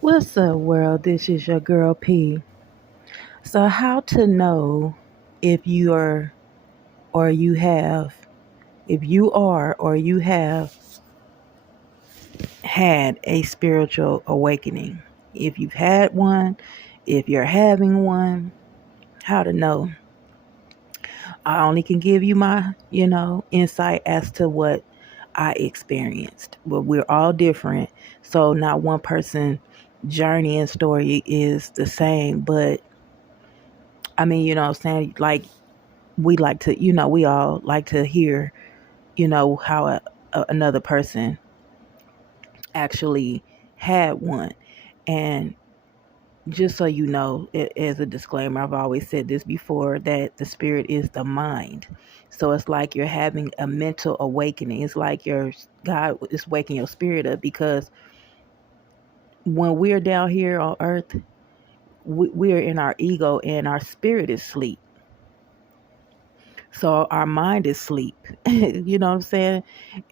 What's up, world? This is your girl P. So, how to know if you are or you have, if you are or you have had a spiritual awakening? If you've had one, if you're having one, how to know? I only can give you my, insight as to what I experienced. But we're all different. So, not one person journey and story is the same, but I mean, what I'm saying? Like, we like to, we all like to hear, how another person actually had one. And just so you know, as a disclaimer, I've always said this before that the spirit is the mind. So it's like you're having a mental awakening. It's like your God is waking your spirit up because when we're down here on earth, we're in our ego and our spirit is asleep. So our mind is asleep. You know what I'm saying?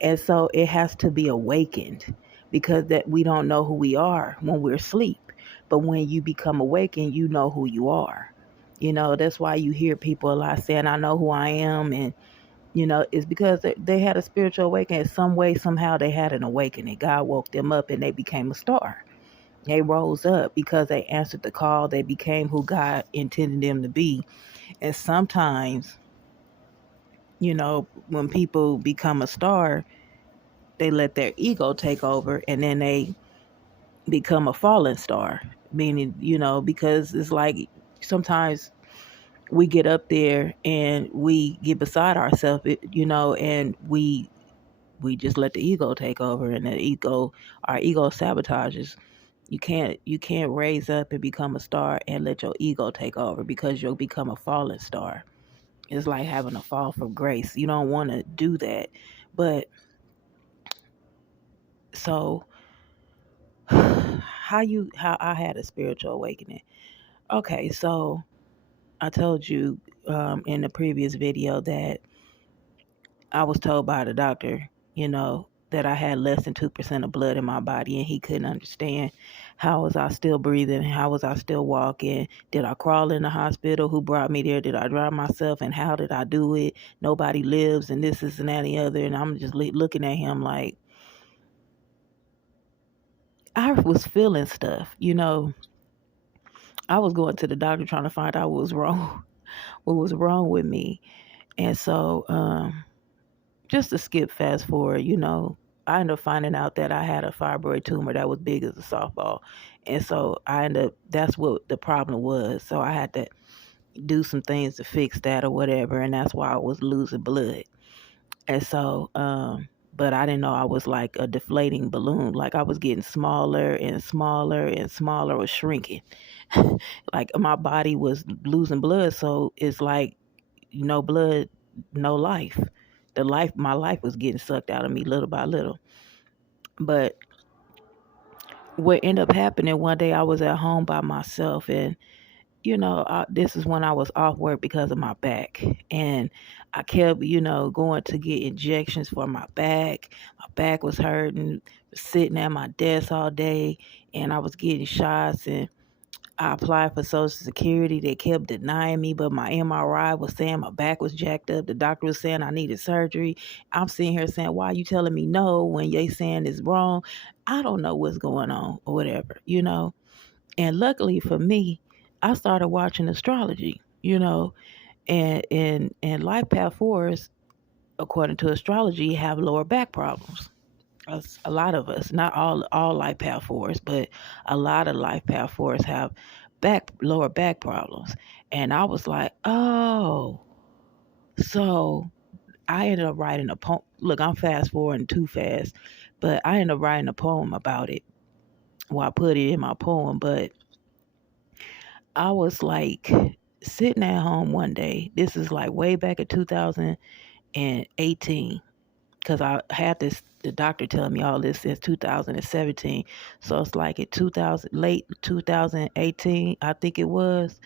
And so it has to be awakened because that we don't know who we are when we're asleep. But when you become awakened, you know who you are. That's why you hear people a lot saying, I know who I am. And, it's because they had a spiritual awakening. Some way, somehow they had an awakening. God woke them up and they became a star. They rose up because they answered the call. They became who God intended them to be. And sometimes when people become a star, they let their ego take over and then they become a fallen star. Meaning, because it's like sometimes we get up there and we get beside ourselves, and we just let the ego take over and our ego sabotages. You can't raise up and become a star and let your ego take over because you'll become a fallen star. It's like having a fall from grace. You don't want to do that. But so how I had a spiritual awakening. Okay, so I told you in the previous video that I was told by the doctor, that I had less than 2% of blood in my body, and he couldn't understand how was I still breathing, how was I still walking, did I crawl in the hospital, who brought me there, did I drive myself, and how did I do it? Nobody lives, and this is and that and the other, and I'm just looking at him like I was feeling stuff, I was going to the doctor trying to find out what was wrong, what was wrong with me. And so, just to skip fast forward, I ended up finding out that I had a fibroid tumor that was big as a softball. And so that's what the problem was. So I had to do some things to fix that or whatever. And that's why I was losing blood. And so, but I didn't know I was like a deflating balloon. Like I was getting smaller and smaller and smaller, or shrinking. Like my body was losing blood. So it's like no blood, no life. My life was getting sucked out of me little by little. But what ended up happening one day, I was at home by myself, and this is when I was off work because of my back, and I kept, going to get injections for my back. My back was hurting, sitting at my desk all day, and I was getting shots and I applied for Social Security. They kept denying me, but my MRI was saying my back was jacked up. The doctor was saying I needed surgery. I'm sitting here saying, why are you telling me no when they saying it's wrong? I don't know what's going on or whatever. And luckily for me, I started watching astrology, and life path force, according to astrology, have lower back problems. A lot of us, not all life path fours, but a lot of life path fours have lower back problems. And I was like, oh, so I ended up writing a poem. Look, I'm fast forwarding too fast, but I ended up writing a poem about it. Well, I put it in my poem, but I was like sitting at home one day. This is like way back in 2018, because I had the doctor telling me all this since 2017. So it's like in 2000, late 2018, I think it was.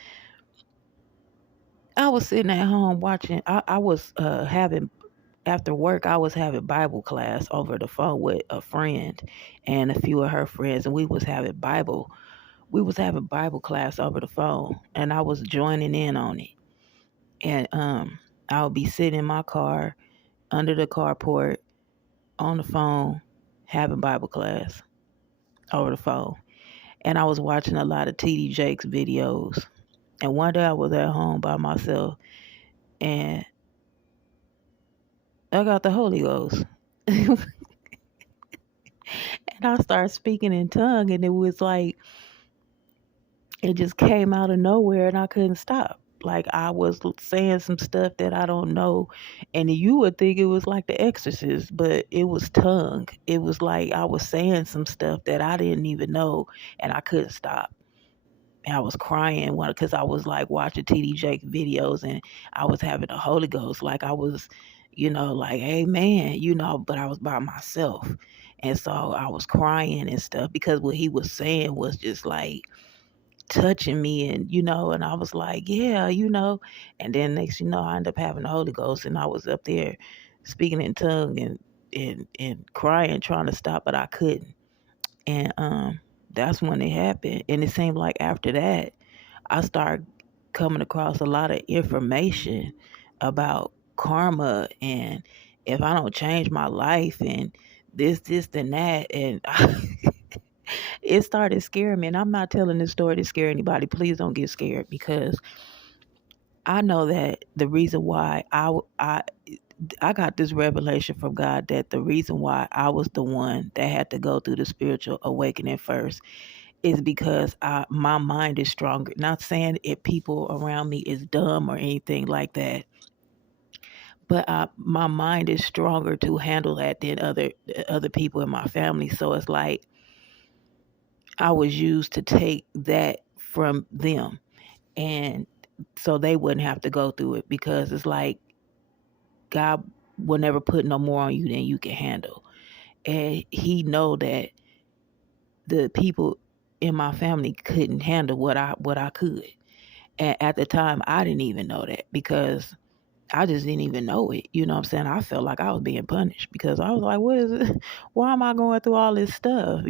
I was sitting at home watching. I was having after work, I was having Bible class over the phone with a friend and a few of her friends, and we was having Bible class over the phone, and I was joining in on it. And I would be sitting in my car under the carport on the phone having Bible class over the phone. And I was watching a lot of TD Jakes videos. And one day I was at home by myself and I got the Holy Ghost. And I started speaking in tongue, and it was like it just came out of nowhere and I couldn't stop. Like I was saying some stuff that I don't know, and you would think it was like The Exorcist, but it was tongue. It was like I was saying some stuff that I didn't even know, and I couldn't stop. And I was crying because I was like watching TD Jake videos, and I was having the Holy Ghost, like I was, like Amen, but I was by myself, and so I was crying and stuff because what he was saying was just like touching me, and I was like, yeah, and then next I ended up having the Holy Ghost, and I was up there speaking in tongue and crying trying to stop, but I couldn't. And that's when it happened. And it seemed like after that I started coming across a lot of information about karma, and if I don't change my life and this and that, and it started scaring me. And I'm not telling this story to scare anybody. Please don't get scared, because I know that the reason why I got this revelation from God that the reason why I was the one that had to go through the spiritual awakening first is because my mind is stronger. Not saying if people around me is dumb or anything like that, but my mind is stronger to handle that than other people in my family. So it's like I was used to take that from them, and so they wouldn't have to go through it, because it's like God will never put no more on you than you can handle. And he know that the people in my family couldn't handle what I could. And at the time I didn't even know that, because I just didn't even know it. You know what I'm saying? I felt like I was being punished, because I was like, what is it? Why am I going through all this stuff?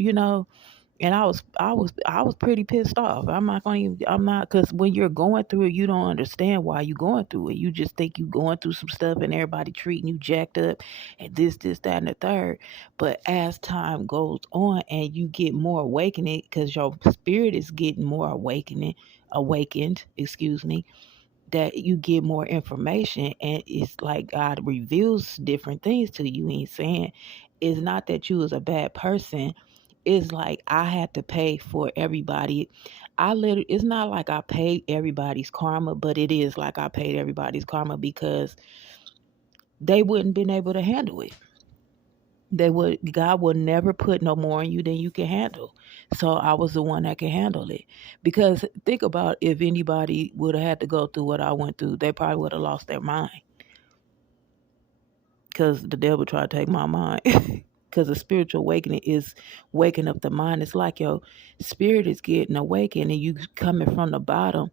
And I was pretty pissed off. I'm not, because when you're going through it, you don't understand why you're going through it. You just think you're going through some stuff and everybody treating you jacked up and this, that, and the third. But as time goes on and you get more awakening, because your spirit is getting more awakened, excuse me, that you get more information, and it's like God reveals different things to you. He's saying it's not that you was a bad person. It's like I had to pay for everybody. It's not like I paid everybody's karma, but it is like I paid everybody's karma, because they wouldn't been able to handle it. God will never put no more on you than you can handle. So I was the one that can handle it. Because think about, if anybody would have had to go through what I went through, they probably would have lost their mind. Because the devil tried to take my mind. Because a spiritual awakening is waking up the mind. It's like your spirit is getting awakened and you coming from the bottom.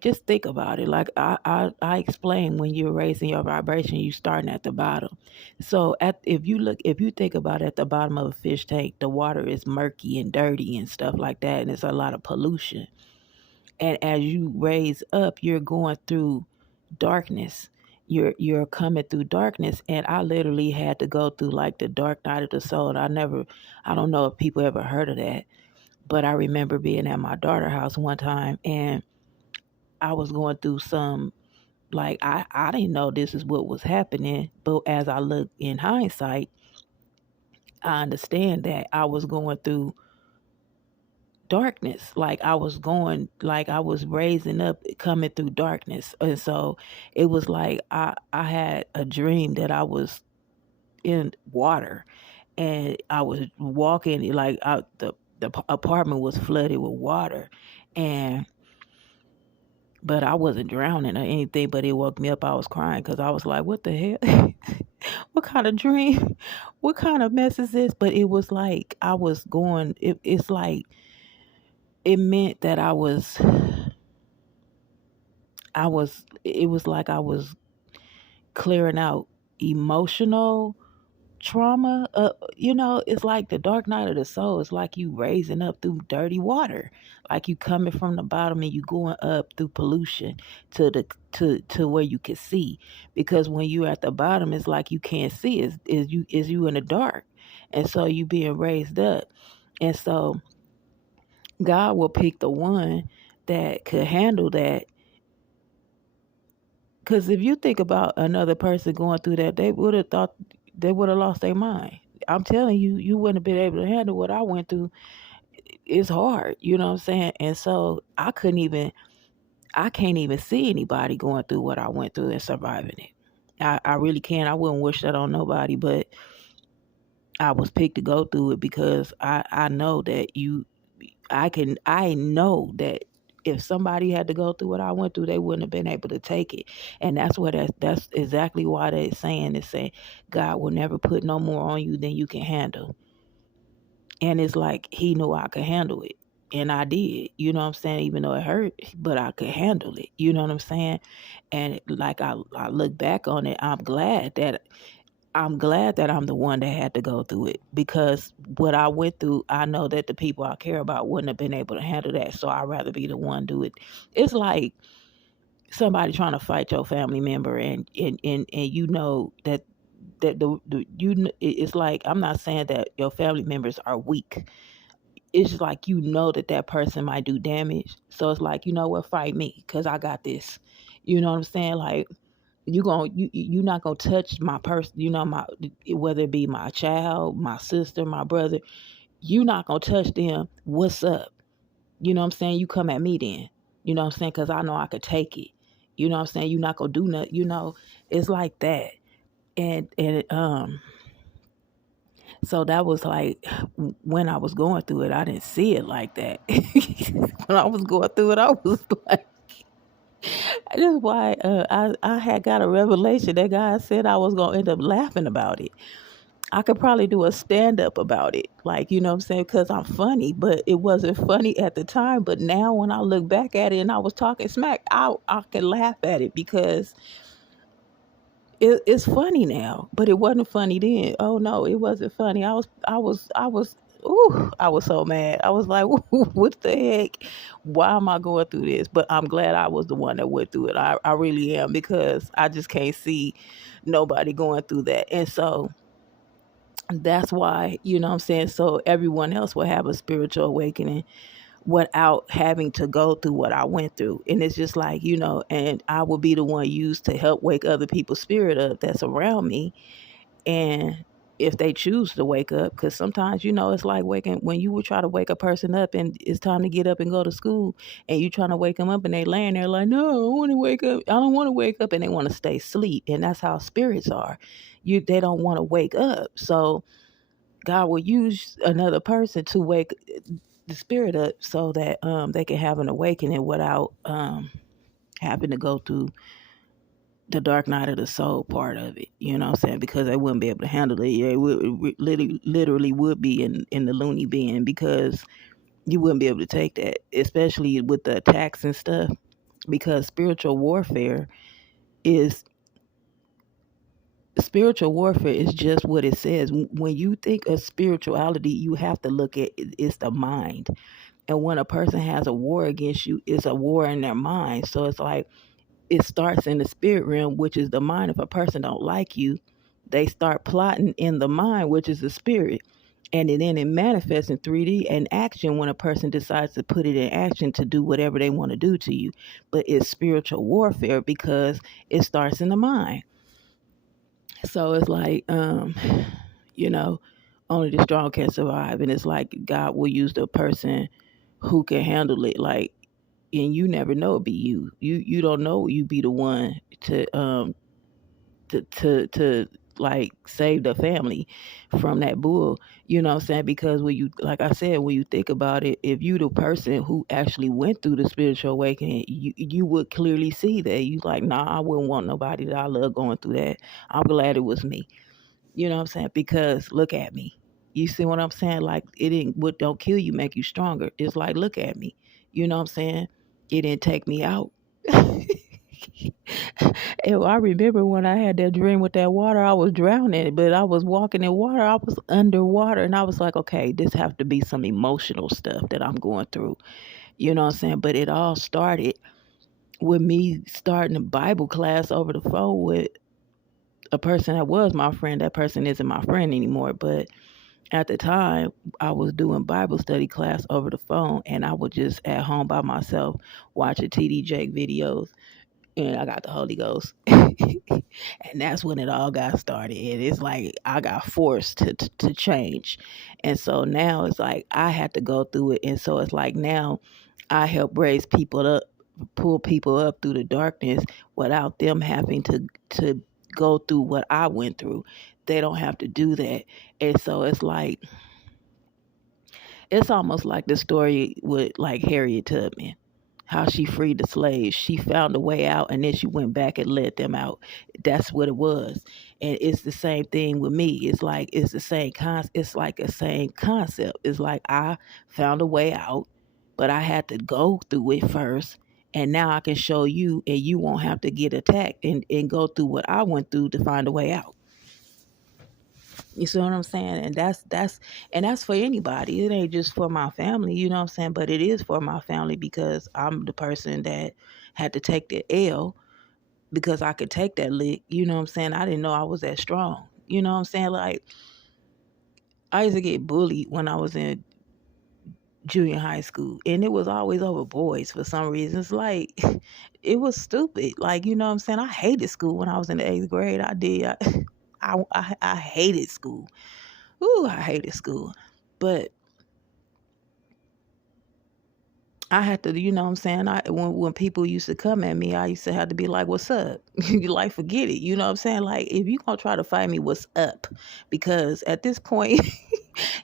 Just think about it. Like I explained, when you're raising your vibration, you starting at the bottom. So if you think about at the bottom of a fish tank, the water is murky and dirty and stuff like that, and it's a lot of pollution. And as you raise up, you're going through darkness. You're coming through darkness, and I literally had to go through like the dark night of the soul. And I don't know if people ever heard of that, but I remember being at my daughter's house one time, and I was going through some, like I didn't know this is what was happening, but as I look in hindsight, I understand that I was going through darkness. Like I was raising up coming through darkness. And so it was like I had a dream that I was in water, and I was walking, like the apartment was flooded with water, and but I wasn't drowning or anything, but it woke me up. I was crying because I was like, what the hell? What kind of dream? What kind of mess is this? But it was like I was going, it's like, it meant that it was like I was clearing out emotional trauma. It's like the dark night of the soul. It's like you raising up through dirty water, like you coming from the bottom and you going up through pollution to the to where you can see. Because when you at the bottom, it's like you can't see. Is you in the dark, and so you being raised up, and so God will pick the one that could handle that. Because if you think about another person going through that, they would have thought they would have lost their mind. I'm telling you, you wouldn't have been able to handle what I went through. It's hard, you know what I'm saying? And so I can't even see anybody going through what I went through and surviving it. I really can't. I wouldn't wish that on nobody, but I was picked to go through it because I know that I know that if somebody had to go through what I went through, they wouldn't have been able to take it. And that's exactly why they saying God will never put no more on you than you can handle. And it's like he knew I could handle it. And I did, you know what I'm saying? Even though it hurt, but I could handle it. You know what I'm saying? And like I look back on it, I'm glad that I'm the one that had to go through it, because what I went through, I know that the people I care about wouldn't have been able to handle that. So I'd rather be the one do it. It's like somebody trying to fight your family member, and you know that it's like, I'm not saying that your family members are weak. It's just like, that person might do damage. So it's like, you know what, fight me, because I got this. You know what I'm saying? Like, you're not gonna touch my person, my, whether it be my child, my sister, my brother. You not gonna touch them. What's up? You know what I'm saying? You come at me then. You know what I'm saying? Because I know I could take it. You know what I'm saying? You're not gonna do nothing. It's like that. And so that was like, when I was going through it, I didn't see it like that. When I was going through it, I was like, that's why I had got a revelation that God said I was gonna end up laughing about it. I could probably do a stand up about it, like, you know what I'm saying, because I'm funny, but it wasn't funny at the time. But now when I look back at it and I was talking smack, I can laugh at it because it's funny now, but it wasn't funny then. Oh no, it wasn't funny. I was so mad. I was like, what the heck? Why am I going through this? But I'm glad I was the one that went through it. I really am, because I just can't see nobody going through that. And so that's why, you know what I'm saying? So everyone else will have a spiritual awakening without having to go through what I went through. And it's just like, and I will be the one used to help wake other people's spirit up that's around me. And if they choose to wake up, because sometimes, it's like waking, when you would try to wake a person up and it's time to get up and go to school, and you trying to wake them up and they laying there like, no, I don't want to wake up. I don't want to wake up. And they want to stay asleep. And that's how spirits are. They don't want to wake up. So God will use another person to wake the spirit up so that they can have an awakening without having to go through the dark night of the soul part of it. You know what I'm saying? Because they wouldn't be able to handle it. Yeah, literally would be in the loony bin, because you wouldn't be able to take that, especially with the attacks and stuff. Because is spiritual warfare is just what it says. When you think of spirituality, you have to look at it's the mind. And when a person has a war against you, it's a war in their mind. So it's like, it starts in the spirit realm, which is the mind. If a person don't like you, they start plotting in the mind, which is the spirit. And then it manifests in 3D and action when a person decides to put it in action to do whatever they want to do to you. But it's spiritual warfare because it starts in the mind. So it's like, you know, only the strong can survive. And it's like God will use the person who can handle it. Like, and you never know it be you. You don't know you be the one to like save the family from that bull. You know what I'm saying? Because when you, like I said, when you think about it, if you the person who actually went through the spiritual awakening, you would clearly see that. You like, nah, I wouldn't want nobody that I love going through that. I'm glad it was me. You know what I'm saying? Because look at me. You see what I'm saying? Like, it didn't, what don't kill you make you stronger. It's like, look at me. You know what I'm saying? It didn't take me out. And I remember when I had that dream with that water, I was drowning, but I was walking in water. I was underwater, and I was like, okay, this have to be some emotional stuff that I'm going through. You know what I'm saying? But it all started with me starting a Bible class over the phone with a person that was my friend. That person isn't my friend anymore, but at the time I was doing Bible study class over the phone, and I was just at home by myself watching TD Jake videos, and I got the Holy Ghost. And that's when it all got started. And it's like I got forced to change. And so now it's like I had to go through it. And so it's like now I help raise people up, pull people up through the darkness without them having to go through what I went through. They don't have to do that. And so it's almost like the story with like Harriet Tubman, how she freed the slaves. She found a way out, and then she went back and let them out. That's what it was. And it's the same thing with me. It's like it's the same it's like the same concept. It's like I found a way out, but I had to go through it first. And now I can show you, and you won't have to get attacked and go through what I went through to find a way out. You see what I'm saying? And that's for anybody. It ain't just for my family, you know what I'm saying? But it is for my family because I'm the person that had to take the L because I could take that lick, you know what I'm saying? I didn't know I was that strong. You know what I'm saying? Like I used to get bullied when I was in junior high school, and it was always over boys for some reason. It's like it was stupid. Like, you know what I'm saying? I hated school when I was in the 8th grade. I did. I hated school. Ooh, I hated school. But I had to, you know what I'm saying? When people used to come at me, I used to have to be like, what's up? You like, forget it. You know what I'm saying? Like, if you gonna try to fight me, what's up? Because at this point,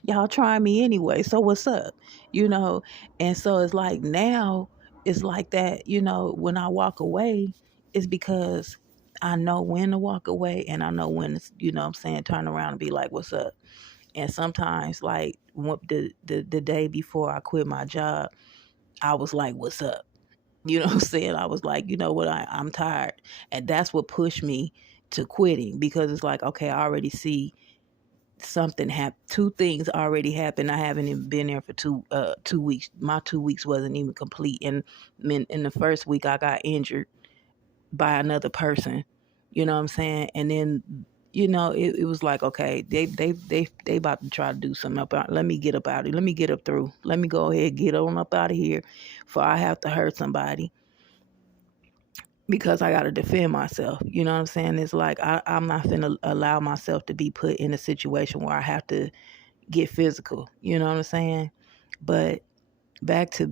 y'all trying me anyway. So what's up? You know? And so it's like now it's like that, you know, when I walk away, it's because I know when to walk away and I know when to, you know what I'm saying, turn around and be like, what's up? And sometimes like the day before I quit my job, I was like, what's up? You know what I'm saying? I was like, you know what, I'm tired. And that's what pushed me to quitting because it's like, okay, I already see something happen. Two things already happened. I haven't even been there for 2 weeks. My 2 weeks wasn't even complete. And in the first week, I got injured by another person. You know what I'm saying? And then, you know, it was like, okay, they about to try to do something about. Let me get up out of it. Let me get up through. Let me go ahead get on up out of here, for I have to hurt somebody because I got to defend myself. You know what I'm saying? It's like I'm not gonna allow myself to be put in a situation where I have to get physical. You know what I'm saying? But back to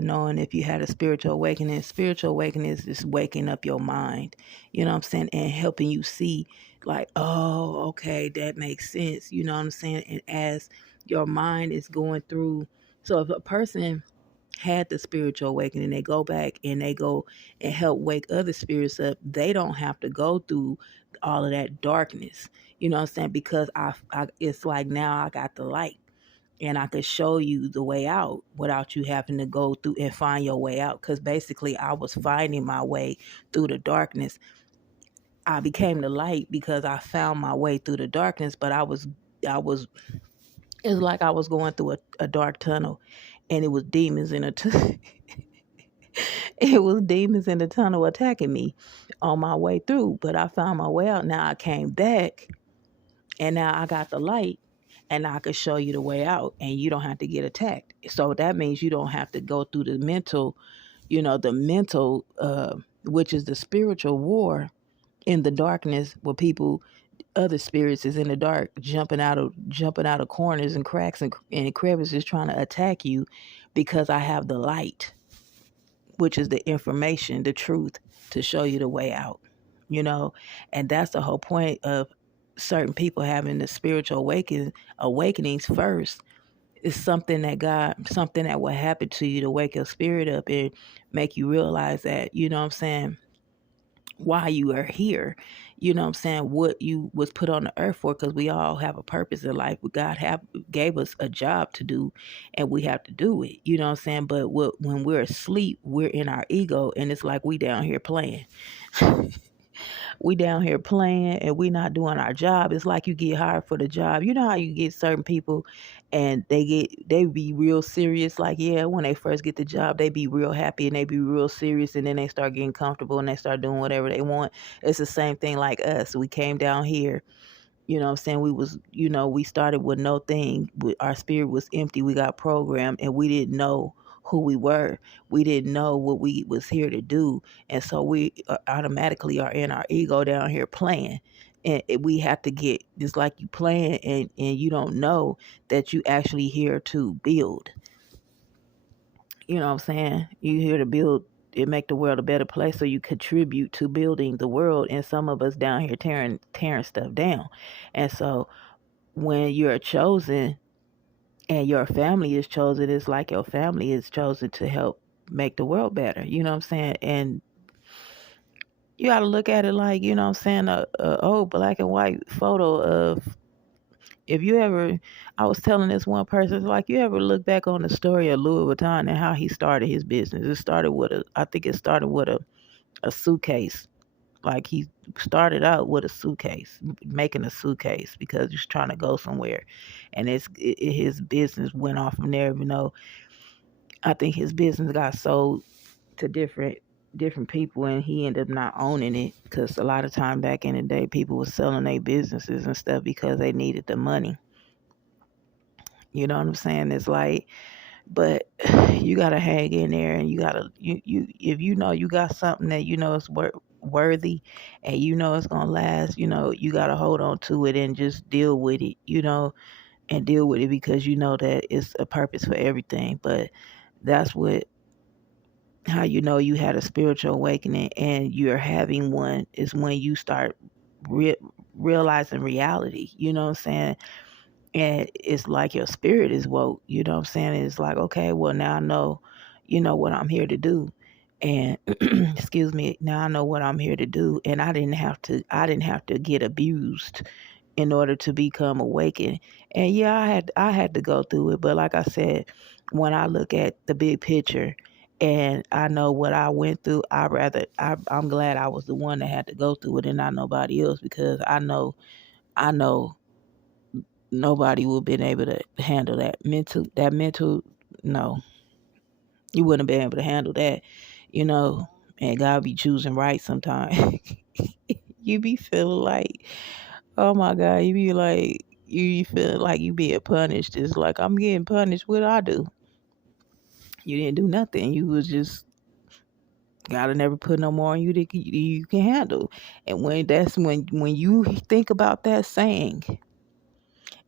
knowing if you had a spiritual awakening. Spiritual awakening is just waking up your mind, you know what I'm saying, and helping you see like, oh, okay, that makes sense, you know what I'm saying. And as your mind is going through, so if a person had the spiritual awakening, they go back and they go and help wake other spirits up, they don't have to go through all of that darkness, you know what I'm saying, because I it's like now I got the light and I could show you the way out without you having to go through and find your way out. Because basically, I was finding my way through the darkness. I became the light because I found my way through the darkness. But it's like I was going through a dark tunnel, and it was demons in it was demons in the tunnel attacking me on my way through. But I found my way out. Now I came back, and now I got the light and I could show you the way out and you don't have to get attacked. So that means you don't have to go through the mental, which is the spiritual war in the darkness where people, other spirits is in the dark, jumping out of corners and cracks and crevices trying to attack you because I have the light, which is the information, the truth to show you the way out, you know? And that's the whole point of certain people having the spiritual awakenings first. Is something that will happen to you to wake your spirit up and make you realize that, you know what I'm saying, why you are here. You know what I'm saying? What you was put on the earth for, because we all have a purpose in life. God have gave us a job to do, and we have to do it. You know what I'm saying? But when we're asleep, we're in our ego, and it's like we down here playing. We down here playing, and we not doing our job. It's like you get hired for the job. You know how you get certain people, and they be real serious. Like, yeah, when they first get the job, they be real happy and they be real serious, and then they start getting comfortable and they start doing whatever they want. It's the same thing like us. We came down here, you know what I'm saying? We was, we started with no thing. Our spirit was empty. We got programmed, and we didn't know who we were. We didn't know what we was here to do. And so we automatically are in our ego down here playing. And we have to get, just like you playing, and you don't know that you actually here to build. You know what I'm saying? You here to build it, make the world a better place, so you contribute to building the world. And some of us down here tearing stuff down. And so when you're chosen and your family is chosen, it's like your family is chosen to help make the world better. You know what I'm saying? And you got to look at it like, you know what I'm saying, a old black and white photo of, if you ever, I was telling this one person, it's like, you ever look back on the story of Louis Vuitton and how he started his business. I think it started with a suitcase. Like, he started out with a suitcase, making a suitcase because he's trying to go somewhere, and his business went off from there. I think his business got sold to different people, and he ended up not owning it, because a lot of time back in the day, people were selling their businesses and stuff because they needed the money. You know what I'm saying? It's like, but you gotta hang in there, and you gotta you if you know you got something that you know is worthy, and you know it's gonna last. You gotta hold on to it and just deal with it. And deal with it, because you know that it's a purpose for everything. But that's what how you know you had a spiritual awakening, and you're having one, is when you start re- realizing reality. You know what I'm saying? And it's like your spirit is woke. You know what I'm saying? It's like, okay, well, now I know, what I'm here to do. And excuse me, now I know what I'm here to do. And I didn't have to get abused in order to become awakened. And yeah, I had to go through it. But like I said, when I look at the big picture and I know what I went through, I'm glad I was the one that had to go through it and not nobody else, because I know nobody would have been able to handle that mental. No, you wouldn't have been able to handle that, you know. And God be choosing right sometimes. You be feeling like, oh my God, you be like, you feel like you being punished. It's like, I'm getting punished. What I do? You didn't do nothing. You was just, gotta never put no more on you that you can handle. And when you think about that saying,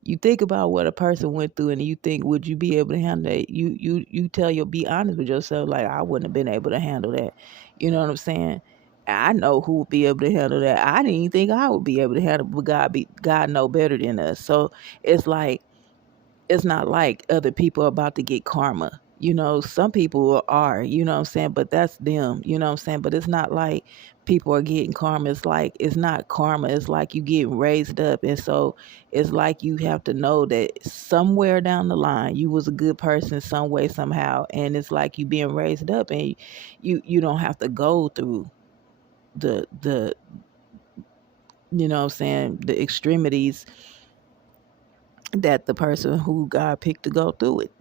you think about what a person went through, and you think, would you be able to handle that? Be honest with yourself, like, I wouldn't have been able to handle that. You know what I'm saying? I know who would be able to handle that. I didn't even think I would be able to handle, but God know better than us. So it's like, it's not like other people are about to get karma. Some people are, you know what I'm saying? But that's them, you know what I'm saying? But it's not like people are getting karma. It's like, it's not karma. It's like you getting raised up. And so it's like you have to know that somewhere down the line, you was a good person some way, somehow. And it's like you being raised up, and you don't have to go through the you know what I'm saying, the extremities that the person who God picked to go through it.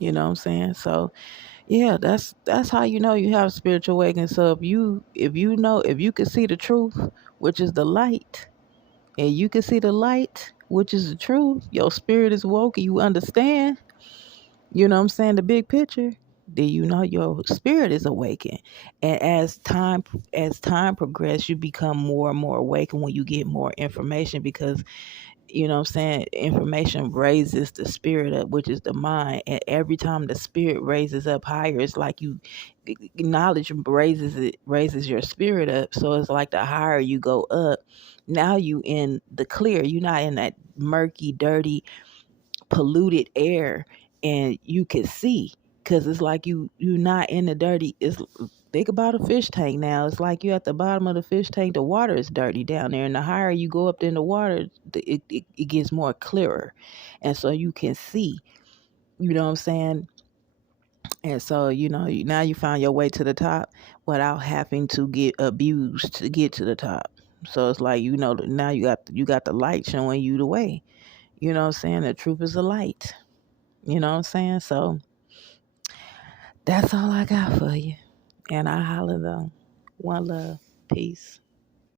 You know what I'm saying? So yeah, that's how you know you have spiritual awakening. So if you can see the truth, which is the light, and you can see the light, which is the truth, your spirit is woke and you understand, you know what I'm saying, the big picture, then you know your spirit is awakened. And as time progresses, you become more and more awakened when you get more information, because you know what I'm saying, information raises the spirit up, which is the mind. And every time the spirit raises up higher, it's like knowledge raises your spirit up. So it's like the higher you go up, now you in the clear. You're not in that murky, dirty, polluted air, and you can see. Cause it's like you not in the dirty. It's think about a fish tank now. It's like you at the bottom of the fish tank. The water is dirty down there, and the higher you go up in the water, it gets more clearer, and so you can see. You know what I'm saying? And so now you found your way to the top without having to get abused to get to the top. So it's like now you got the light showing you the way. You know what I'm saying? The truth is a light. You know what I'm saying? So that's all I got for you. And I holler though. One love. Peace.